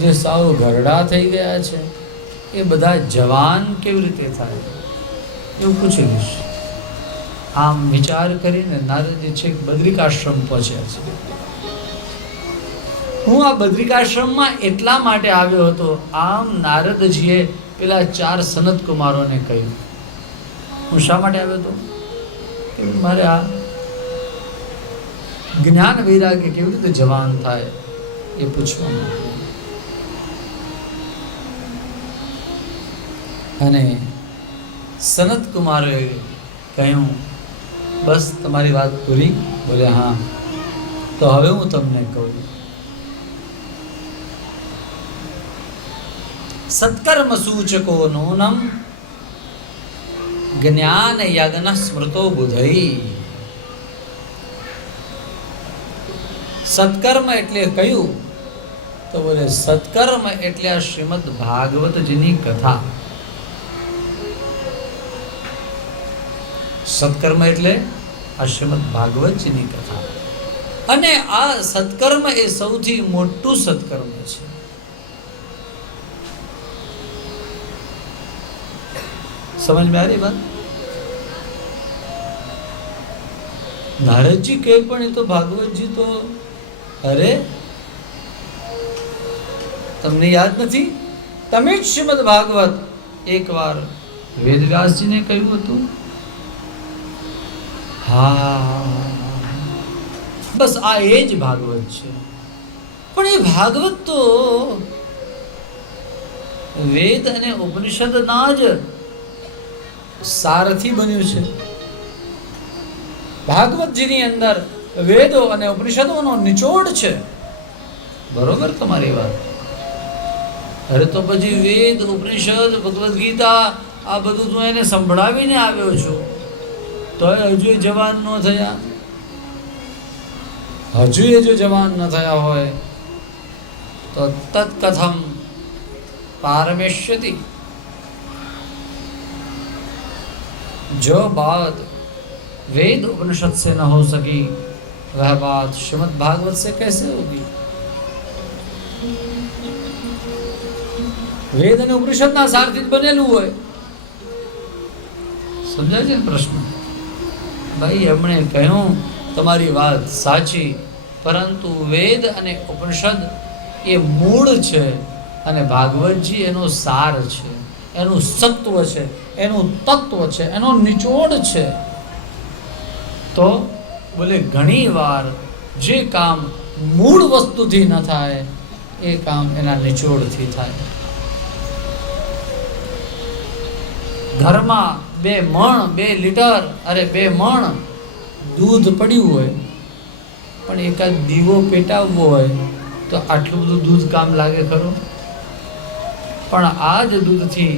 જે સાવ ઘરડા થઈ ગયા છે એ બધા જવાન કેવી રીતે થાય એવું પૂછી લઈશ. આમ વિચાર કરીને નારદજી છેક બદ્રિકાશ્રમ પહોંચ્યા છે. હું આ બદ્રિકાશ્રમમાં એટલા માટે આવ્યો હતો, આમ નારદજીએ પેલા 4 સનત કુમારોને કહ્યું. હું શા માટે આવ્યો હતો? કે મારે આ જ્ઞાન વૈરાગ્ય કેવી રીતે જવાન થાય એ પૂછવાનું. અને સનત કુમારોએ કહ્યું, બસ તમારી વાત પૂરી? બોલે હા. તો હવે હું તમને કહું, સત્કર્મ સૂચકો નૂનમ જ્ઞાન યજ્ઞ સ્મૃતો બુધઈ. સત્કર્મ એટલે કયું? તો બોલે સત્કર્મ એટલે આ શ્રીમદ ભાગવતજીની કથા. સત્કર્મ એટલે આ શ્રીમદ ભાગવતજીની કથા. અને આ સત્કર્મ એ સૌથી મોટું સત્કર્મ છે. समझ में आ रही बात? નારદજી કહે પણ એ તો ભાગવતજી તો, અરે તમને યાદ નથી? તમે જ શ્રીમદ ભાગવત એકવાર વેદવ્યાસજીને કહ્યું હતું. હા, બસ આ એ જ ભાગવત છે. પણ એ ભાગવત તો વેદ અને ઉપનિષદના જ સારથી બન્યું છે. ભાગવતજીની અંદર વેદો અને ઉપનિષદોનો નિચોડ છે. બરોબર તમારી વાત. અરે તો પછી વેદ, ઉપનિષદ, ભગવદ્ ગીતા આ બધું તું એને સંભળાવીને આવ્યો છું, તો હજુ જવાન ન થયા? હજુ એ જો જવાન ન થયા હોય તો તત્કથમ पारमेश्यति। जो बात वेद उपनिषद से न हो सकी वह बात श्रीमद् भागवत से कैसे होगी? वेद અને ઉપનિષદના સારથી બનેલું હોય. સમજાય છે પ્રશ્ન? ભાઈ એમણે કહ્યું તમારી વાત સાચી, પરંતુ વેદ અને ઉપનિષદ એ મૂળ છે અને ભાગવતજી એનો સાર છે, એનું સત્વ છે, એનું તત્વ છે, એનો નિચોડ છે. તો બોલે ઘણી વાર જે કામ મૂળ વસ્તુથી ન થાય એ કામ એના નિચોડથી થાય. ઘરમાં 2 મણ 2 લીટર અરે 2 મણ દૂધ પડ્યું હોય પણ એકાદ દીવો પેટાવવો હોય તો આટલું બધું દૂધ કામ લાગે ખરું? પણ આ જ દૂધથી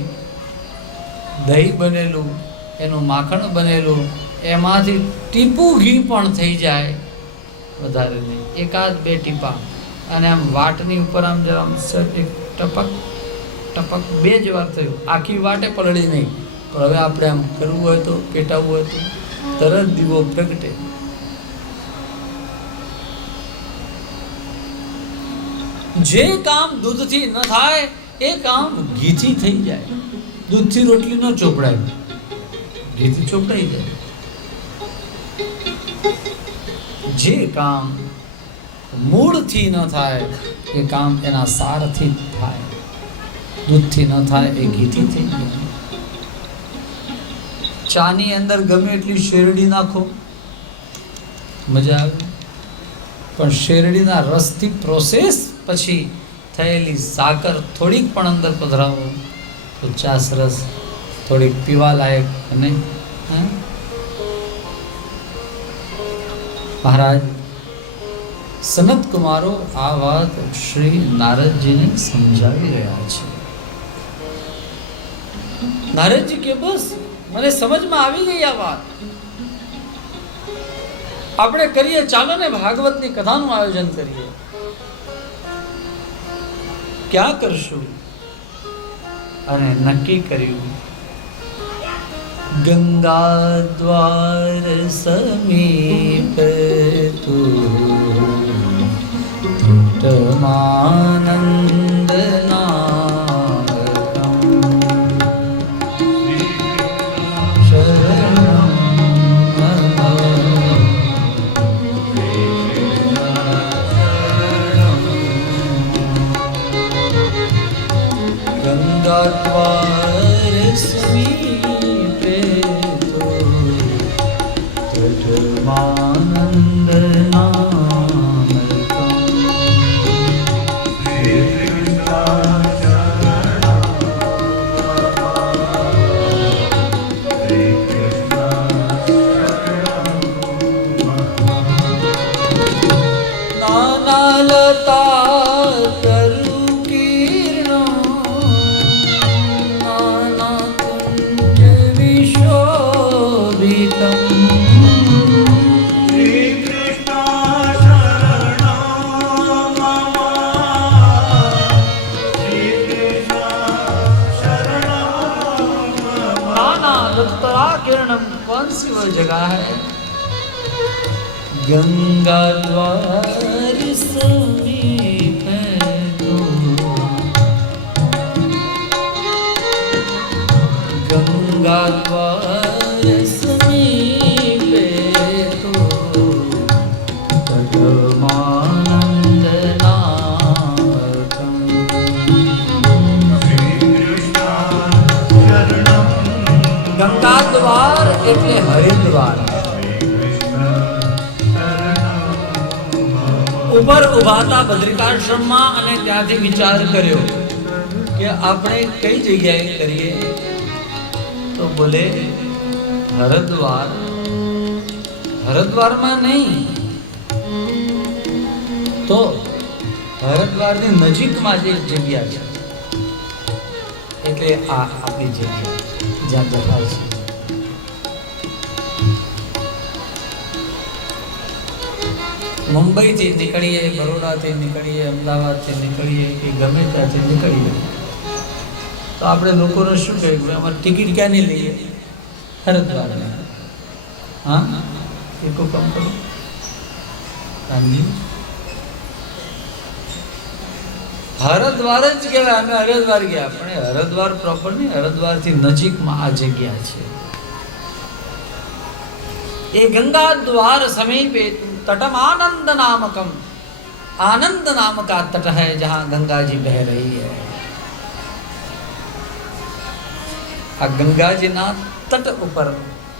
દહીં બનેલું, એનું માખણ બનેલું, એમાંથી ટીપું ઘી પણ થઈ જાય, વધારે નહીં, એકાદ 2 ટીપા, અને આમ વાટની ઉપર આમ જરા એક ટપક ટપક 2 જ વાર થયું, આખી વાટે પલળી નહીં. પણ હવે આપણે આમ કરવું હોય તો, પેટાવવું હોય તો તરત દીવો પ્રગટે. જે કામ દૂધથી ન થાય એ કામ ઘીથી થઈ જાય. દૂધથી રોટલી ન ચોપડાય, ઘીથી ચોપડાઈ જાય. જે કામ મૂળથી ન થાય એ કામ એના સારથી થાય. દૂધથી ન થાય એ ઘીથી થઈ જાય. ચાની અંદર ગમે એટલી શેરડી નાખો, મજા આવે, પણ શેરડીના રસથી પ્રોસેસ પછી થયેલી સાકર થોડીક પણ અંદર પધરાવો તો ચા સરસ, થોડીક પીવા લાયક. અને મહારાજ સનત કુમારો આ વાત શ્રી નારદજીને સમજાવી રહ્યા છે. નારદજી કે બસ મને સમજમાં આવી ગઈ આ વાત, આપણે કરીએ, ચાલો ને ભાગવતની કથાનું આયોજન કરીએ. ક્યાં કરશું? અને નક્કી કર્યું ગંગા દ્વાર સમીપ તુ તૃટમાનંદ कौन सी वो जगह है? गंगा द्वार समीप तो, गंगा द्वार समीप तो એટલે હરિદ્વાર ઉપર ઉભાતા બદ્રિકાશ્રમમાં, અને ત્યાંથી વિચાર કર્યો કે આપણે કઈ જગ્યાએ કરીએ, તો બોલે હરિદ્વાર. હરિદ્વારમાં નહીં તો હરિદ્વારની નજીકમાં જે જગ્યા છે, એટલે આ આપણી જગ્યા જ્યાં જતા છે. મુંબઈથી નીકળીએ, બરોડાથી નીકળીએ, અમદાવાદથી નીકળીએ, કે ગમે ત્યાંથી નીકળીએ, તો આપણે લોકોને શું કહીએ કે અમારે ટિકિટ ક્યાં નહીં લઈએ? હરિદ્વાર. હા, એક કામ કરો હરિદ્વાર જ કહેવાય. અમે હરિદ્વાર ગયા, પણ હરિદ્વાર પ્રોપર નહીં, હરિદ્વારથી નજીકમાં આ જગ્યા છે. એ ગંગા દ્વાર સમીપે तटम आनंद नामकम, आनंद नाम का तट है जहां गंगा जी बह रही है. आ गंगा जी ना तट ઉપર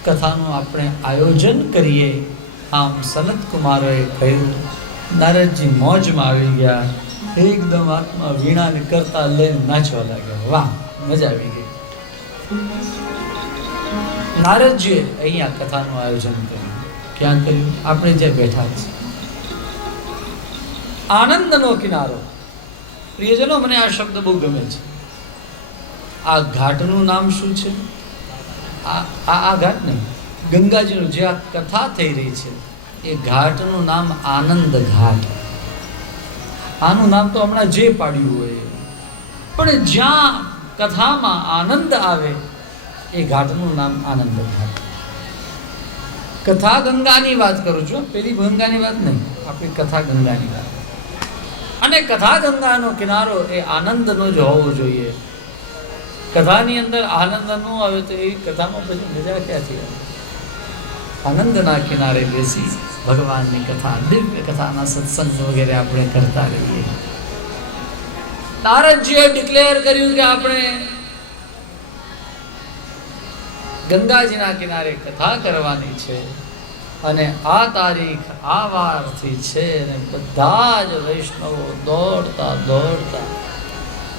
કથાનું આપણે આયોજન કરીએ. આમ સનત કુમારોએ કહ્યું. નારદજી મોજમાં આવી ગયા, એકદમ આત્મા વીણાને કરતા લઈને નાચવા લાગ્યા. વાહ, મજા આવી ગઈ. નારદજીએ અહીંયા કથાનું આયોજન કર્યું. ક્યાં કર્યું? આપણે જે બેઠા છે, આનંદનો કિનારો. પ્રિયજનો, મને આ શબ્દ બહુ ગમે છે. આ ઘાટનું નામ શું છે? આ ઘાટ નહીં, ગંગાજીનું જે આ કથા થઈ રહી છે એ ઘાટનું નામ આનંદ ઘાટ. આનું નામ તો હમણાં જે પાડ્યું હોય, પણ જ્યાં કથામાં આનંદ આવે એ ઘાટનું નામ આનંદ ઘાટ. કથા ગંગાની વાત કરું છું, પેલી ગંગાની વાત નહીં, આપણી કથા ગંગાની વાત. અને કથા ગંગાનો કિનારો એ આનંદનો જ હોવો જોઈએ. કથાની અંદર આનંદ ન આવે તો એ કથામાં પછી મજા ક્યાંથી આવે? આનંદના કિનારે બેસી ભગવાનની કથા, દિવ્ય કથાના સત્સંગ વગેરે આપણે કરતા રહીએ. નારદજીએ ડિક્લેર કર્યું કે આપણે ગંગાજીના કિનારે કથા કરવાની છે, અને આ તારીખ આ વારથી છે. અને બધા જ વૈષ્ણવો દોડતા દોડતા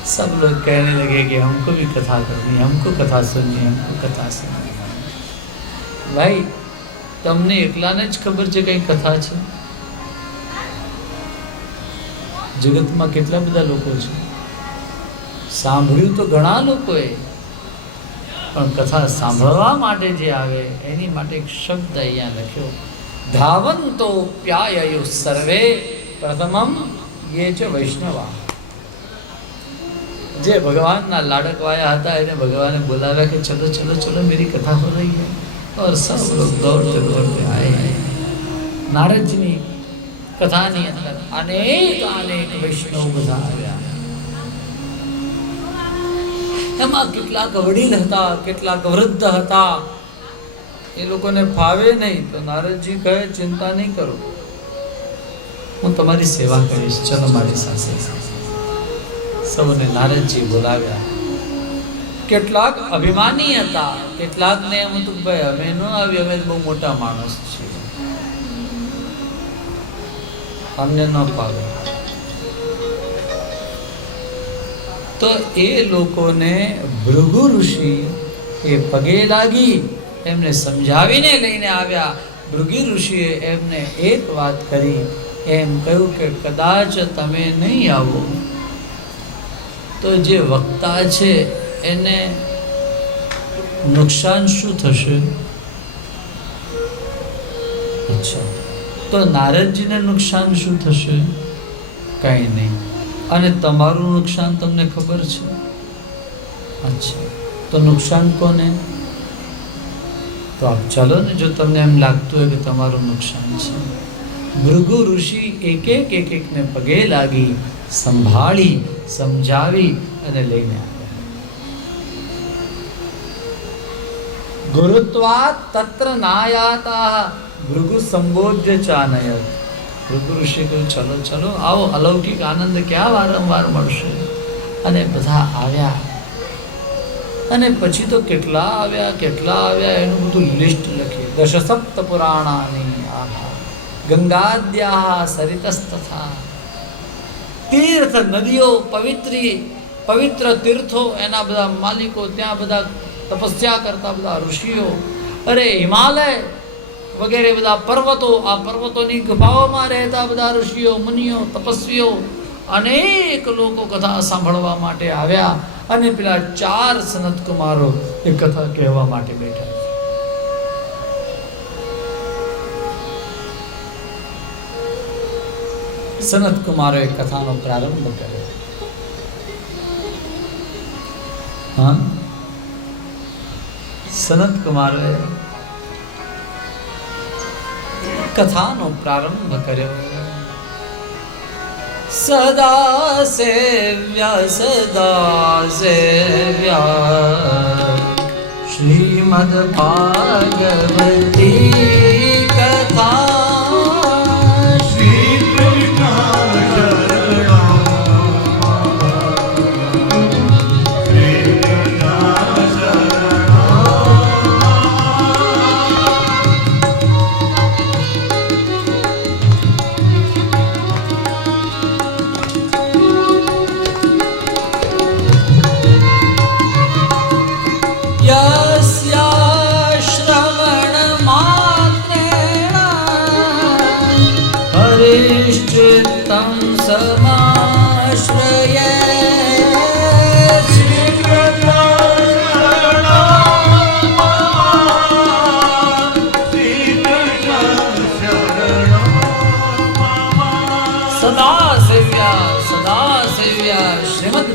सब लोग कहने लगे कि हमको भी कथा करनी, हमको कथा सुननी, हमको कथा सुननी. भाई, તમને એકલાને જ ખબર છે કઈ કથા છે? જગતમાં કેટલા બધા લોકો છે, સાંભળ્યું તો ઘણા લોકોએ, પણ કથા સાંભળવા માટે જે આવે એની માટે એક શબ્દ અહીંયા લખ્યો, ધાવંતો પ્યાયયો સર્વે પ્રથમમ યે ચ વૈષ્ણવા. જે ભગવાનના લાડકવાયા હતા એને ભગવાને બોલાવ્યા કે ચલો ચલો ચલો મેરી કથા હો રહી है, और सब लोग दौड़ते दौड़ते आए. નારદજીની કથાની અંદર અનેક અનેક વૈષ્ણવ બધા આવ્યા. એમાં કેટલાક વડીલ હતા, કેટલાક વૃદ્ધ હતા. એ લોકોને ફાવે નહીં તો નારદજી કહે, ચિંતા નહીં કરો, હું તમારી સેવા કરીશ, ચલો મારી સાથે. સૌને નારદજી બોલાવ્યા. કેટલાક અભિમાની હતા, કેટલાકને એમ હતું ભાઈ અમે ન આવી, અમે બહુ મોટા માણસ છીએ, અમને ન પાવે. તો એ લોકોને ભૃગુ ઋષિ એ પગે લાગી એમને સમજાવીને લઈને આવ્યા. ભૃગુ ઋષિએ એમને એક વાત કરી, એમ કહ્યું કે કદાચ તમે નહીં આવો તો જે વક્તા છે એને નુકસાન શું થશે? અચ્છા, તો નારદજીને નુકસાન શું થશે? કંઈ નહીં. અને તમારું નુકસાન તમને ખબર છે? અચ્છા, તો નુકસાન કોને? તો આપ ચાલો ને, જો તમને એમ લાગતું હોય કે તમારું નુકસાન છે. ભૃગુ ઋષિ એક એકને પગે લાગી, સંભાળી, સમજાવી અને લઈને આવ્યા. ગુરુત્વાત તત્ર નાયાતા ભૃગુ સંબોધ્ય ચાનયત. ભૃગુ ઋષિ કહ્યું, ચલો ચલો આવો, અલૌકિક આનંદ ક્યાં વારંવાર મળશે. અને બધા આવ્યા. અને પછી તો કેટલા આવ્યા એનું બધું લિસ્ટ લખી. દશસપ્ત પુરાણાની આહા ગંગાદ્યા સરિતસ્તથા. તીર્થ નદીઓ પવિત્ર તીર્થો, એના બધા માલિકો, ત્યાં બધા તપસ્યા કરતા બધા ઋષિઓ, અરે હિમાલય વગેરે બધા પર્વતો, આ પર્વતોની ગુફાઓમાં રહેતા બધા ઋષિઓ, મુનિઓ, તપસ્વીઓ, અનેક લોકો કથા સાંભળવા માટે આવ્યા. અને પેલા 4 સનત કુમારો એ કથા કહેવા માટે બેઠા. સનત કુમારોએ કથાનો પ્રારંભ કર્યો. હા, સનત કુમારોએ કથાનો પ્રારંભ કર્યો. સદા સેવ્યા શ્રીમદ ભાગવતી કથા.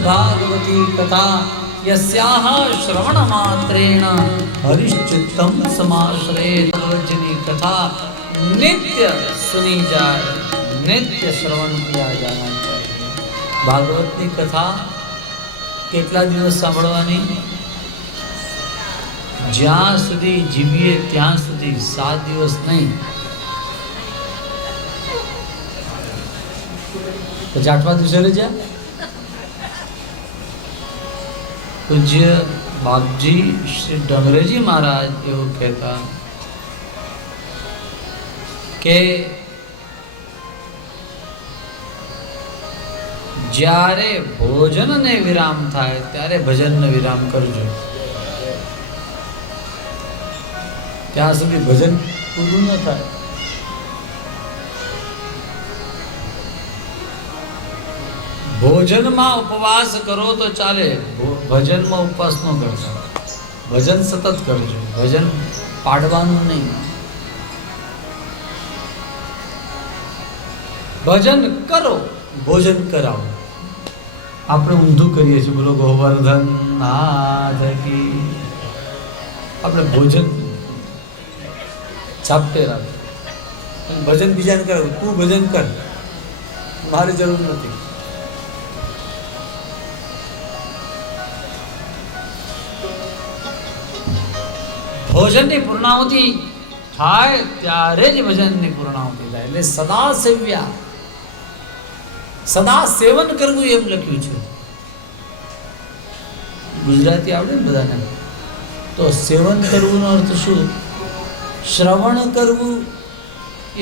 ભાગવતી કથા યસ્યાહ શ્રવણ માત્રેણ હરિશ્ચિત્તમ સમાશ્રયેત. ભગવતજીની કથા નિત્ય સુની જાય, નિત્ય શ્રવણ કિયા જાના ચાહીએ. ભાગવતની કથા કેટલા દિવસ સાંભળવાની? જ્યાં સુધી જીવીએ ત્યાં સુધી, 7 દિવસ નહીં. પછી 8મા દિવસે રજા. પૂજ્ય બાપજી શ્રી ડમરેજી મહારાજ એવું કહેતા કે જ્યારે ભોજનને વિરામ થાય ત્યારે ભજનને વિરામ કરજો. ત્યાં સુધી ભજન પૂરું ન થાય. ભોજનમાં ઉપવાસ કરો તો ચાલે, ભજનમાં ઉપવાસ ન કરજો. ભજન સતત કરજો, ભજન પાડવાનું નહીં. ભજન કરો, ભોજન કરાવો. આપણે ઊંધું કરીએ છીએ. બોલો ગોવર્ધન નાથ કી. આપણે ભોજન ચાપટે રાખો, ભજન બીજાને કરાવું. તું ભજન કર, મારી જરૂર નથી. ભોજનની પૂર્ણાહુતિ થાય ત્યારે જ ભજનની પૂર્ણાહુતિ થાય. એટલે સદા સેવ્યા, સદા સેવન કરવું એમ લખ્યું છે. ગુજરાતી આવડે ને બધાને? તો સેવન કરવું નો અર્થ શું? શ્રવણ કરવું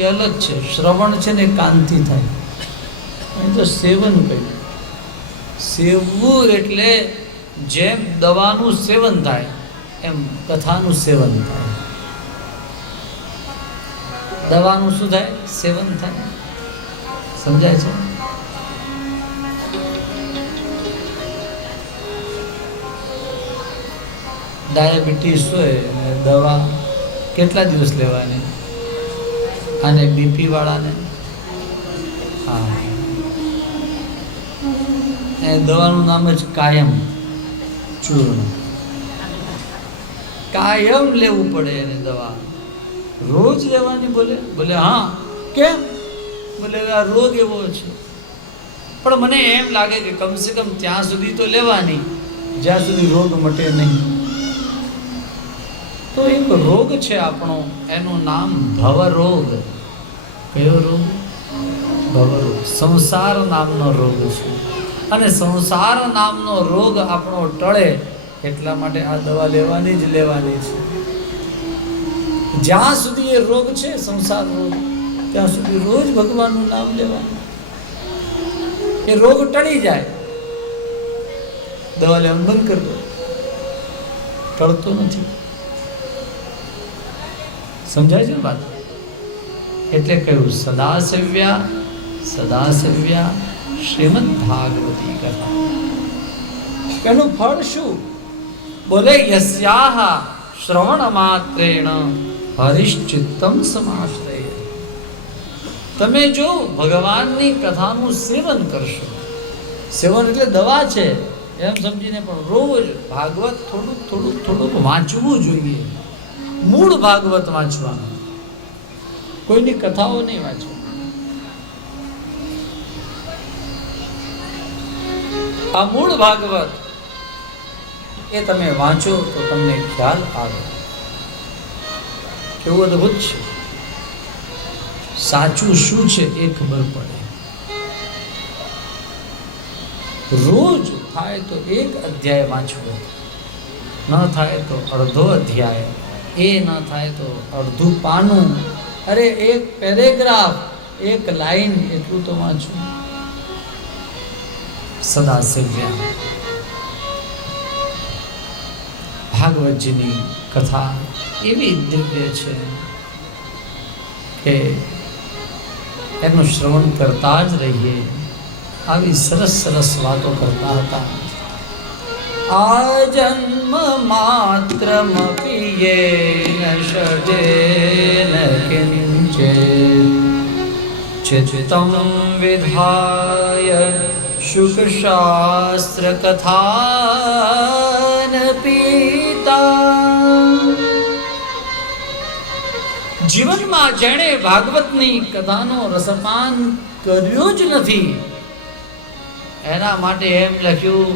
એ અલગ છે. શ્રવણ છે ને કાનથી થાય, અહીં તો સેવન કહ્યું. સેવવું એટલે જેમ દવાનું સેવન થાય એમ કથાનું સેવન થાય. દવાનું શું થાય? સેવન થાય. સમજાય છે? ડાયાબિટીસ હોય દવા કેટલા દિવસ લેવાની? અને બીપી વાળાને હા, એ દવાનું નામ જ કાયમ ચૂર્ણ. કાયમ લેવું પડે એને દવા. રોજ લેવાની? બોલે હા. કેમ? બોલે આ રોગ એવો છે. પણ મને એમ લાગે કે કમસે કમ ત્યાં સુધી તો લેવાની જ્યાં સુધી રોગ મટે નહીં. તો એક રોગ છે આપણો, એનું નામ ભવરોગ. કયો રોગ? ભવરોગ. સંસાર નામનો રોગ છે. અને સંસાર નામનો રોગ આપણો ટળે એટલા માટે આ દવા લેવાની જ લેવાની છે. જ્યાં સુધી એ રોગ છે, સંસાર રોગ, ત્યાં સુધી રોજ ભગવાનનું નામ લેવાનું. એ રોગ ટળી જાય, દવા લેવાનું બંધ કરી દો, ટળતો નથી. સમજાય છે ને વાત? એટલે કહ્યું સદા સેવ્યા શ્રીમદ ભાગવતી કથા. એનું ફળ શું? બોલે યસ્યાહ શ્રવણ માત્રેણ હરિશ્ચિત્તમ સમાશ્રય. તમે જો ભગવાનની કથાનું સેવન કરશો, સેવન એટલે દવા છે એમ સમજીને પણ રોજ ભાગવત થોડુંક વાંચવું જોઈએ. મૂળ ભાગવત વાંચવાનું, કોઈની કથાઓ નહીં વાંચવા. આ મૂળ ભાગવત એ તમે વાંચો તો તમને ખ્યાલ આવે કેવું અદભુત છે, સાચું શું છે એ ખબર પડે. રોજ થાય તો એક અધ્યાય વાંચવો, ન થાય તો અડધો અધ્યાય, એ ન થાય તો અડધું પાનું, અરે એક પેરેગ્રાફ, એક લાઈન એટલું તો વાંચવું. સદા સેવ્યા ભાગવતજીની કથા એવી દિવ્ય છે કે એનું શ્રવણ કરતા જ રહીએ. આવી સરસ સરસ વાતો કરતા હતા. આ જન્મ માત્રમપી યેન ષડેન કિંચિત ચિત્તં વિધાય શુક શાસ્ત્ર કથાન પીતા. જીવનમાં જેણે ભાગવતની કથાનો રસપાન કર્યો જ નથી એના માટે એમ લખ્યું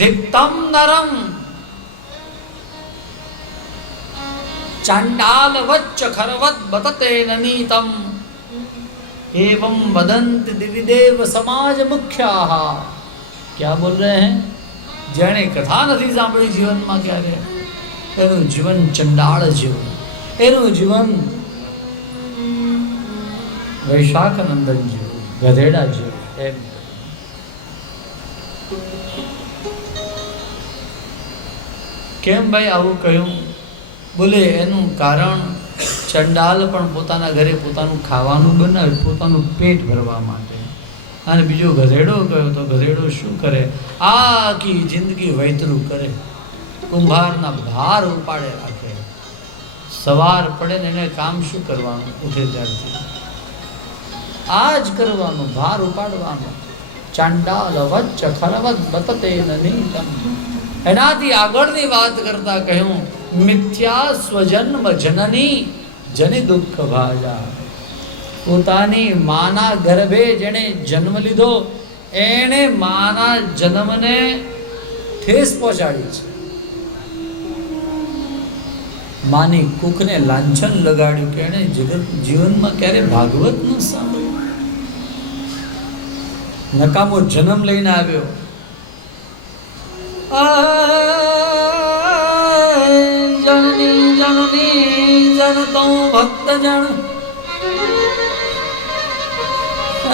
દિક્તમ નરમ ચાંડાલવચ્ચ ખરવત બતતે નનીતમ एवं वदंत दिविदेव समाज मुख्याः. क्या बोल रहे हैं? જેણે કથા નથી સાંભળી જીવનમાં ક્યારે, એનું જીવન ચંડાળ જેવું, એનું જીવન વૈશાખ નંદન જેવું, ગધેડા જેવું. એમ કેમ ભાઈ આવું કહ્યું? બોલે એનું કારણ ચંડાલ પણ પોતાના ઘરે પોતાનું ખાવાનું બનાવે, પોતાનું પેટ ભરવા માટે. અને બીજો ગધેડો કયો તો ગધેડો શું કરે? આખી જિંદગી વૈતરું કરે, કુંભારના ભાર ઉપાડે રાખે. સવાર પડે ને એને કામ શું કરવાનું? ઉઠે ત્યારથી આ જ કરવાનું, ભાર ઉપાડવાનું. ચાંડાલ વચ્ચ ખરવત બતતે નનીતમ. એનાથી આગળની વાત કરતા કહ્યું મિથ્યા સ્વજન્મ જનની જનિ દુઃખ ભાજા. પોતાની માના ગર્ભે જેણે જન્મ લીધો એણે માના જન્મને ઠેસ પહોંચાડી છે. માની કુખને લાંછન લગાડ્યું કે એણે જીવનમાં ક્યારે ભાગવત ન સાંભળ્યું. નકામો જન્મ લઈને આવ્યો. જનની જનની જનતો ભક્ત જન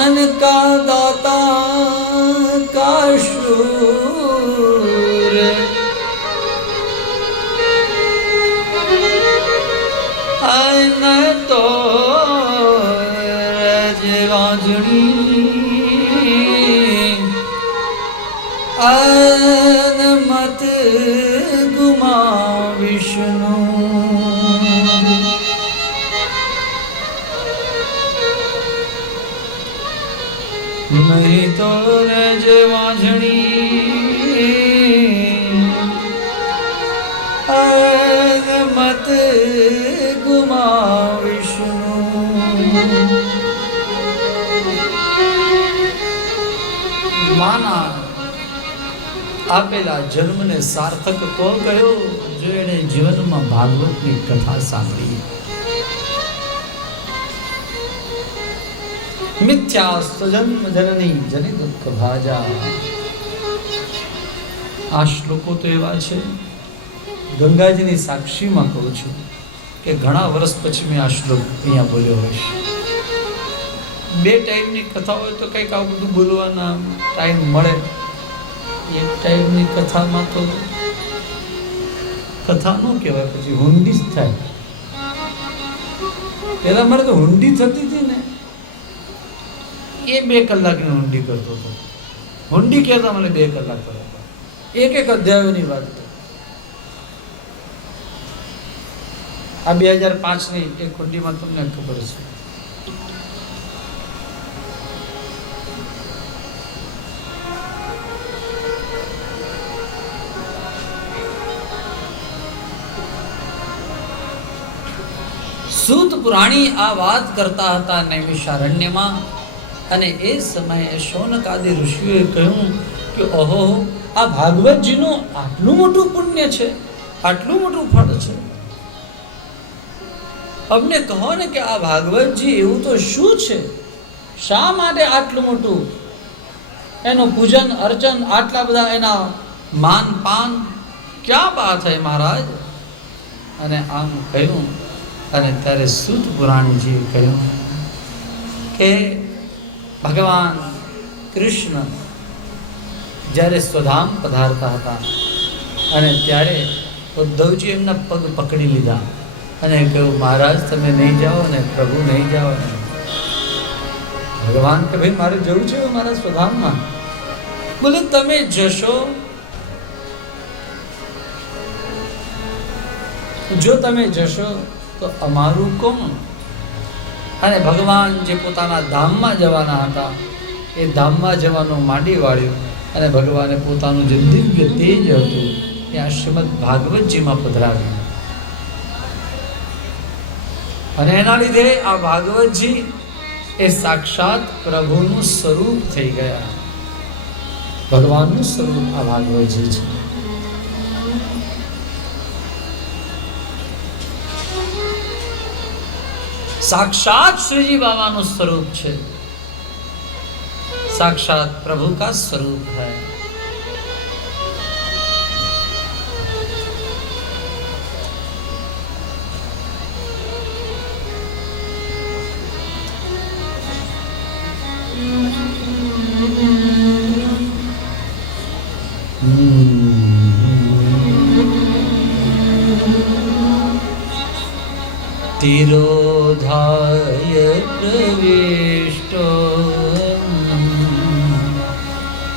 અન કા દાતા કા શૂર. અન તો રજવાજણી અન મત ગુમા વિષ્ણુ. નહીં તો રજવાજણી અન મત ગુમા વિષ્ણુ. માના આપેલા જન્મને સાર્થક તો કયો જો એને જીવનમાં ભાગવતની કથા સાંભળી. મિથ્યા સ્વજન્મ જનની જનિ દુઃખ ભાજા. આ શ્લોકો તો એવા છે, ગંગાજીની સાક્ષીમાં કહું છું કે ઘણા વર્ષ પછી મેં આ શ્લોક અહીંયા બોલ્યો હોઈશ. 2 ટાઈમની કથા હોય તો કંઈક આવું બધું બોલવાના ટાઈમ મળે. 1 ટાઈમની કથામાં તો કથા ન કહેવાય, પછી હુંડી જ થાય. પહેલા મારે તો હુંડી થતી હતી ને, એ 2 કલાકની હુંડી કરતો હતો. હુંડી કહેતા મને 2 કલાક કરતા, એક અધ્યાયોની વાત. આ 2005ની એક હુંડીમાં તમને ખબર છે. સૂત પુરાણી આ વાત કરતા હતા નૈમિષારણ્યમાં, અને એ સમયે શૌનક આદિ ઋષિઓએ કહ્યું કે ઓહો, આ ભાગવતજીનું આટલું મોટું પુણ્ય છે, આટલું મોટું ફળ છે. અમને કહો ને કે આ ભાગવતજી એવું તો શું છે, શા માટે આટલું મોટું એનું પૂજન અર્ચન, આટલા બધા એના માન પાન, ક્યાં બાત હૈ મહારાજ. અને આમ કહ્યું. અને ત્યારે સૂત પુરાણજીએ કહ્યું કે ભગવાન કૃષ્ણ જ્યારે સ્વધામ પધારતા હતા અને ત્યારે ઉદ્ધવજી એમના પગ પકડી લીધા અને કહ્યું, મહારાજ તમે નહીં જાઓ ને પ્રભુ નહીં જાઓ ને. ભગવાન કે ભાઈ મારે જવું છે મારા સ્વધામમાં. બોલે તમે જશો, જો તમે જશો તો અમારું કોણ? અને ભગવાન જે પોતાના ધામમાં જવાના હતા એ ધામમાં જવાનું માંડી વાળ્યું અને ભગવાને પોતાનું જે દિવ્ય તેજ હતું એ આ શ્રીમદ ભાગવતજીમાં પધરાવ્યું. અને એના લીધે આ ભાગવતજી એ સાક્ષાત પ્રભુનું સ્વરૂપ થઈ ગયા. ભગવાનનું સ્વરૂપ આ ભાગવતજી છે. साक्षात श्री जी बाबाનું स्वरूप છે, साक्षात प्रभु का स्वरूप है. तिरोधाय प्रविष्टो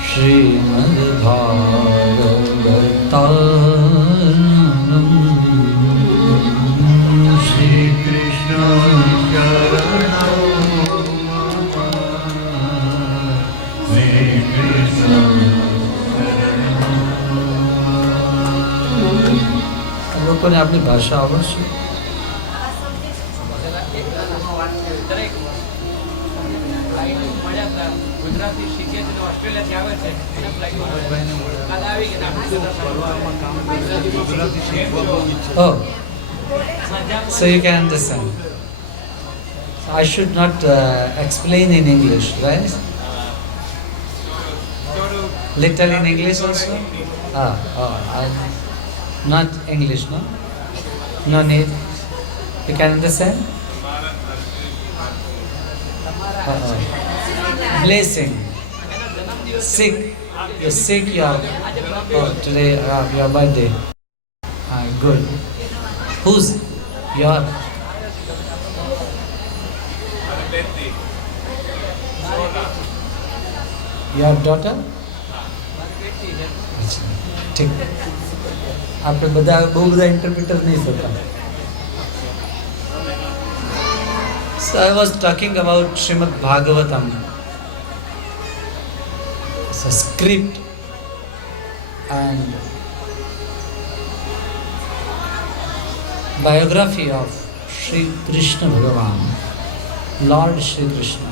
श्रीमद्भागवतारणं श्री कृष्ण लोगों ने अपनी भाषा आवश्य ગુજરાતી શીખે છે ઓસ્ટ્રેલિયાથી આવે છે અને ફ્લાઇટમાં કાલ આવી ગયા ગુજરાતી શીખવા બહુ ઈચ્છા. Oh, so you can understand. I should not explain in English, right? Little in English also? Not English, no? No need. You can understand? Blessing. Sick. You're sick, today your birthday. Good. Who's your? Your daughter? ठीक. આપણે બધા બહુ બધા interpreter નહીં થતા. So I was talking about Srimad Bhagavatam. It's a script and biography of Sri Krishna Bhagavan, Lord Sri Krishna.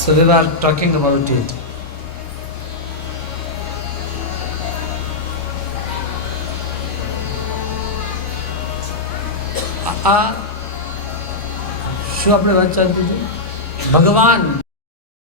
So we were talking about it. શું આપણે વાત ચાલતી હતી? ભગવાન